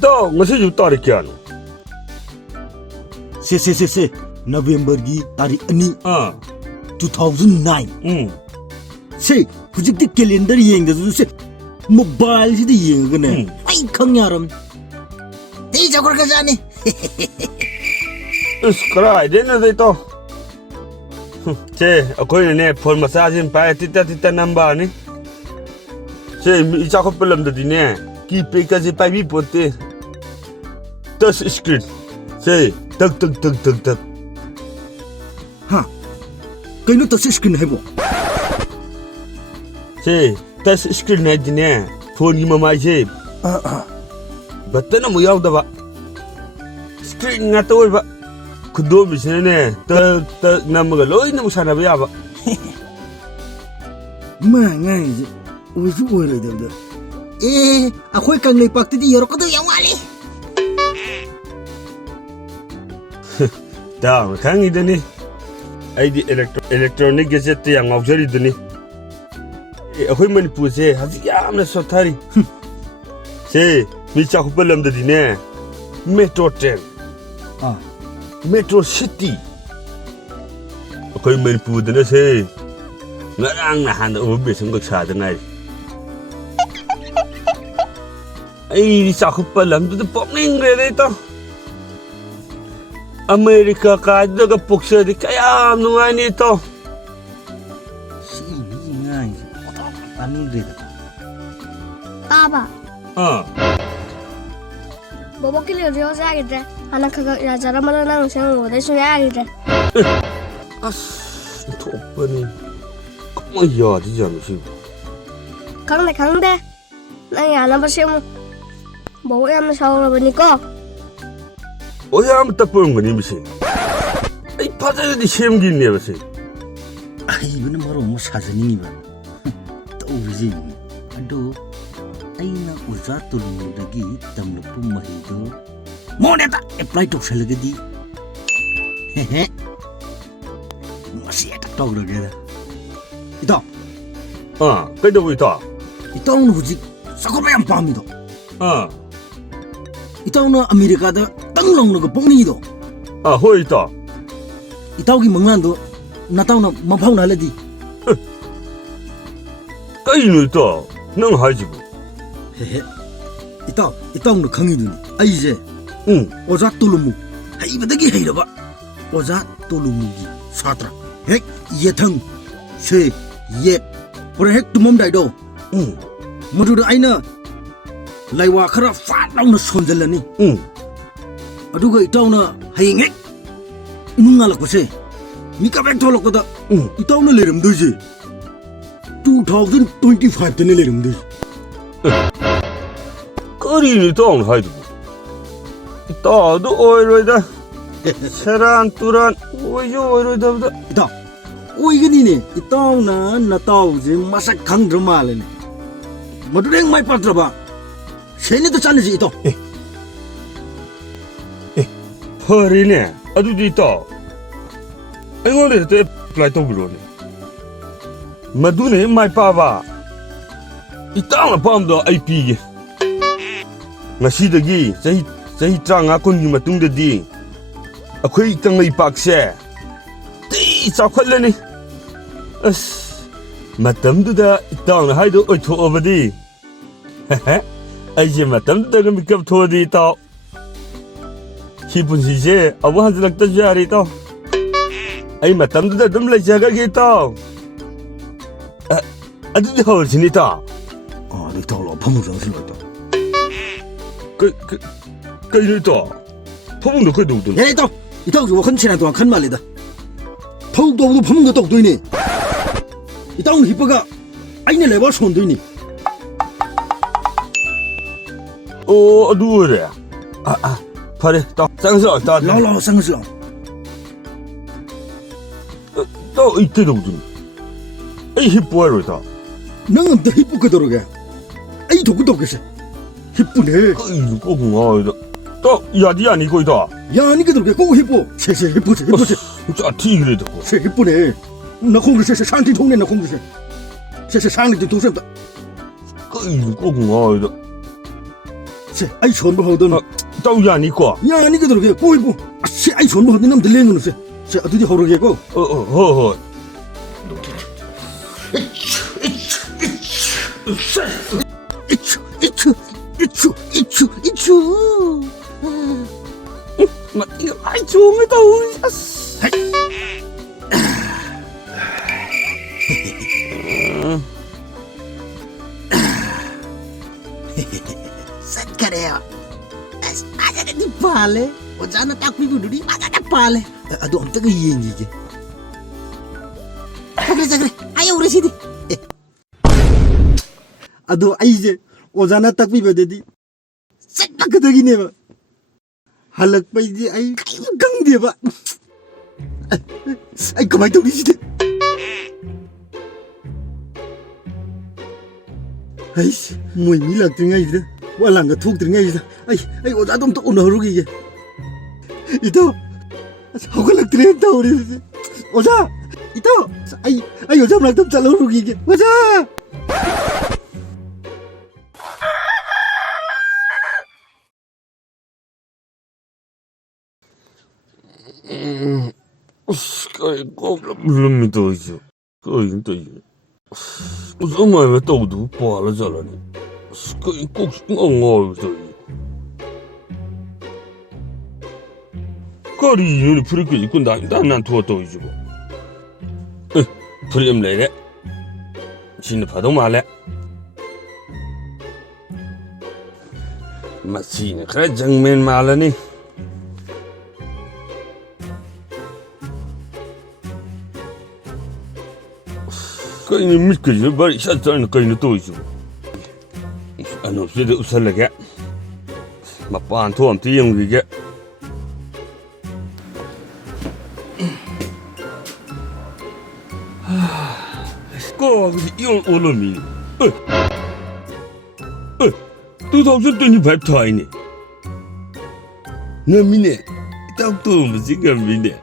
또 ngasi tarik yan. Se November gi tarik ani Ah. 2009 se hujik calendar yeng da se mobile si di yeng ga ne ai khang yaram ti jagor ga jani Subscribe din na ito. Che, ako ne phone massage pa tita number ni. Che, isa ko pelam da din ne. Ki pe ka je pa bi pote. Touch screen. Che, tak. ha kai no ta screen hai bo Che, touch screen na din ne. Phone gi mama je. Button mo yaw da ba. Screen nga to ba. Kudo bisne ne. Ta namaga loy na mo sana ba ya ba. ma ngai ji oi ju oi le da akhoi kang nei pak ti di ro ko da yang wali Da, kang idani. Ai di electronic gadget yang ngawjari dani. Akhoi Manipur se haji yamna sothari. Se mi cha ko pelam da dine. Metro train. Metro city. Akhoi Manipur dana se ngarang na han obe sung ga sa da ngai. Ai cha ko pelam da popning re to. America ka daga puksa di kaya nungai ni to. si ni ngai ani re da 아바, Ah. 뭐먹기를 리허설하겠대. 하나 그거 여자랑 만나는 생각 못해서 해야겠대. As toppani. Kuma ya di jam si. 강대. 나 안 한번 시험. 뭐 하면 샤워를 보니까 Oya am tapong ngani bisi. Ai pada di shem gin ne bisi. ai bune maro mo sajani ni ba to ji ado aina uza to lu dagi tamlu pu mahi do mo ne ta apply to sel gadi he masi ta to lo ge ito Ah, kai do ita. ito no huji sako ba yam pami do Ah. ito no america da tang long no go pongni do Ah, hoi ita. ito gi manglan do na taw na maphaw na ladi Kai nu ita. Nang haji bu. he ito no khangi du ai je oza tulumu hai badagi hai ba oza tulumu gi satra hek yethang se ye por hek tumom dai do madu da aina laiwa khara fat law na sonjalani aduga itawna hayeng hek inunga lakko se mika bek tholok da itawna leram do je 2025 tene leram do Kari ni tong haji bu. Ita do oi roi da. Seran turan oi roi da. ita oigani ne itawna na taw je masak khang drama le ne madu reng mai patra ba sene to chane ji ito Hori ne. Adu di ita. Ai ngole te apply to bro ne. Madu ne mai pa ba. Ita na pam do IP ge. Ngasidagi sahi tranga kun gi matungdadi akhoi kangai pakse ti chakhalani as matamduda itang haido oitho obadi ai je matamduda ga mikap thodi ta hibun je abu hanjlak ta jari ta ai matamduda dum lai jaga ge ta adu de hor jini ta ri taw lo phamu jang sin lo to cái này to, phong được cái đầu tuần. 예, ito 저 헌치나 동안 큰 말이다. 더욱도 품은 것도 없더니. 이따운 히퍼가 아이네 레버 손더니. 누구래? 파래, 또 상서, 또 라라 상서. 또 이때 đầu tuần. 이 히퍼로 다. 너는 더 히퍼 그도록에. 아이 도구도 그세. 히쁘네. 그 고궁아. 또 야디야 니 거이다. 야, 니 그도록에 고고 히퍼. 세세 히퍼세. 자, 티그래도. 세 히쁘네. 나 공부세 상티 통내 나 공부세. 세세 상리 도 도선. 그 고궁아. 세 아이 손바 하던 tao 야니까 야 아니 그대로 보이고 세 아이 손바 하던 남들 내는 세 어디 허르게고 허허 이추 마 이거 아이 좋은 거 삿가래요 아자가 니 발레 오자나 딱 비고 누리 아자가 발레 아도 엄청 이행이게 그래 아유 우리 시디 아도 아이제 오자나 딱 비벼대디 싹박 그덕이네 봐 할락 빠이지 아이 강대 봐 아이 그만 좀 리시대 아이씨 뭐 밀락 등아이들 와랑가 툭 등아이들 아이 오자 좀 또 오너르기게 이따 허글락 들었다 우리 오자 이따 아이 오자 막 좀 잘러르기게 오자 꼭 물론 또이죠 거긴 또 무슨 왜 또도 봐라 잘라니 꼭 엉엉 또 거리 이리 프리게 있고 난 두어 또 이죠 프리엄 레레 진짜 파도 말래 마치네 그래 정면 말라니 그이 미끄지 버리 샷자는 그이 또 있어 안 없어도 웃을래게 막반 도움 뛰영이게 거 이건 올라미 또 뱉어이니 너미네 딱도 무지가 미네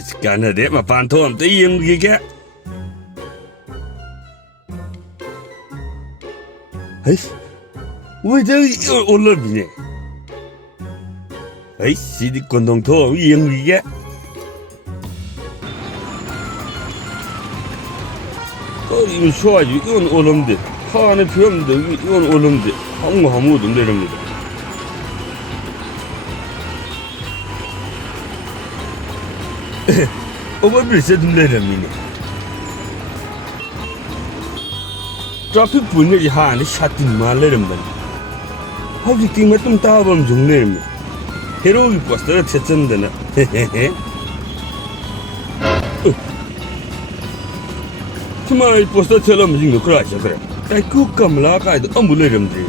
스카나데 막반 도움 뛰영이게 에이씨, 왜 저기 올라비네? 에이씨, 니 건동토 이영리게? 이건 쉬워야지, 이건 올라면 하안에 필요없는데, 이건 올라면 아무도 내립니다. 오버브리스 좀 내립니다. Traffic Pune यहाँ ने शादी माले रंबन अब जितनी मैं तुम ताब हम जुंगले में हेरो की पोस्टर अच्छे चंदना तुम्हारी पोस्टर चलो मुझे नुकरा चक्कर ताकि कमला का इधर अम्बुले रंबे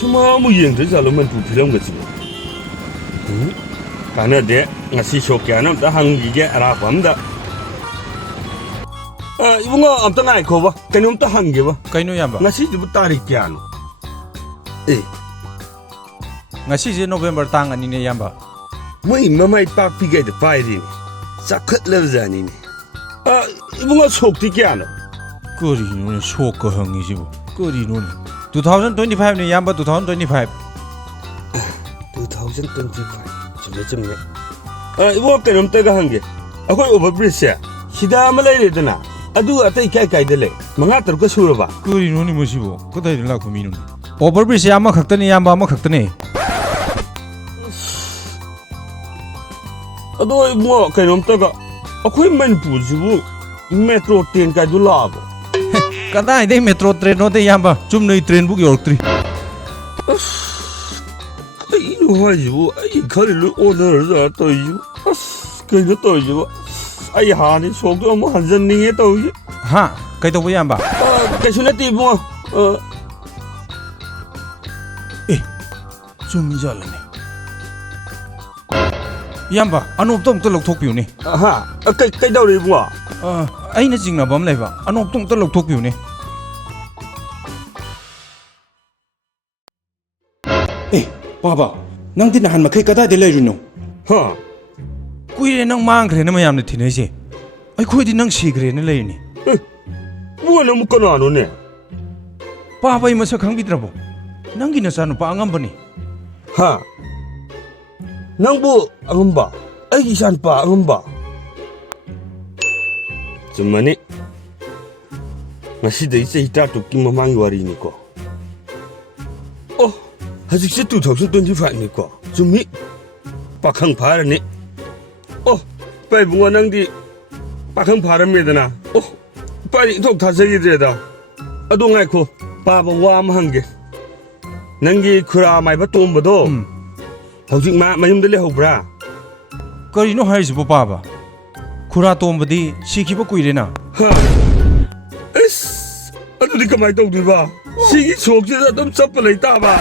तुम्हारा मुझे इंद्र चलो मैं तू फिल्म का चीज़ खाना दे ngasi shokyana ta hangi ge ara pamda 이bunga amta ngai ko ba kanom ta hangi ba kaino yamba ngasi ju tarik kyano ngasi je November tang ani ne yamba moi mamai pak pige de pairi sakhat levzani ne 이bunga sokti kyano kori no sok ko hangi jibu kori no 2025 ne yamba 2025 2025 이거 kanom ta ga hangi akoi overbridge sida amalai redana adu atai kai dele manga tarka suraba kori no ni mosibo kodai la khuminu overbridge yamba khaktani yamba ama khaktani ado mo kanom ta ga akoi manipur jibu metro train ka dulabo kadai dei metro train no de yamba chumnei train bu yorktri ino hajibu ai khari lu order za to yu kai no to yu ai hani sokdo mo hanjan ni to yu ha kai to bu yamba kai sunati mo chumi jalane yamba anop tong to lok thok piu ne ha kai dau ri mo aina jingna bam laiba anop tong to lok thok piu ne baba nang din han makai kada de lai runo ha kuire nang mang khre na mayam ne thinai se ai khoi di nang si khre ne lai ni mo na mu kana no ne 빠바이 머석 강비드라보. 낭기 너사는 빠앙한번이. 하. 낭부 angamba. 아이기 산빠 angamba. 쯤만이 ngasi dei sei ta tu king mamang wari ni ko. Oh, hazik se 2025 ni ko. Sumi pakhang phar ni. Oh, pai bunga nang di pakhang phar me dana. Oh, pai thok tha segi de da. Adu ngai ko pa ba wa ma hange. Nangi khura mai ba tom ba do. Hazik ma mayum de le hobra. 거리노 하이즈보 빠바. 쿠라 톰버디 시키보 꾸이레나. Ha. Es. Adu di kamai tong di ba. Sigi chok je da dum chap lai ta ba.